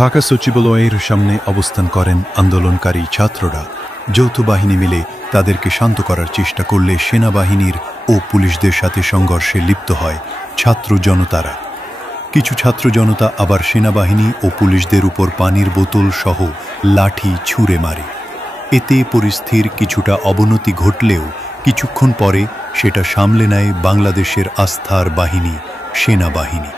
ঢাকা সচিবালয়ের সামনে অবস্থান করেন আন্দোলনকারী ছাত্ররা। যৌথ বাহিনী মিলে তাদেরকে শান্ত করার চেষ্টা করলে সেনাবাহিনীর ও পুলিশদের সাথে সংঘর্ষে লিপ্ত হয় ছাত্র জনতারা। কিছু ছাত্র জনতা আবার সেনাবাহিনী ও পুলিশদের উপর পানির বোতল সহ লাঠি ছুঁড়ে মারে। এতে পরিস্থিতির কিছুটা অবনতি ঘটলেও কিছুক্ষণ পরে সেটা সামলে নেয় বাংলাদেশের আস্থার বাহিনী, সেনাবাহিনী।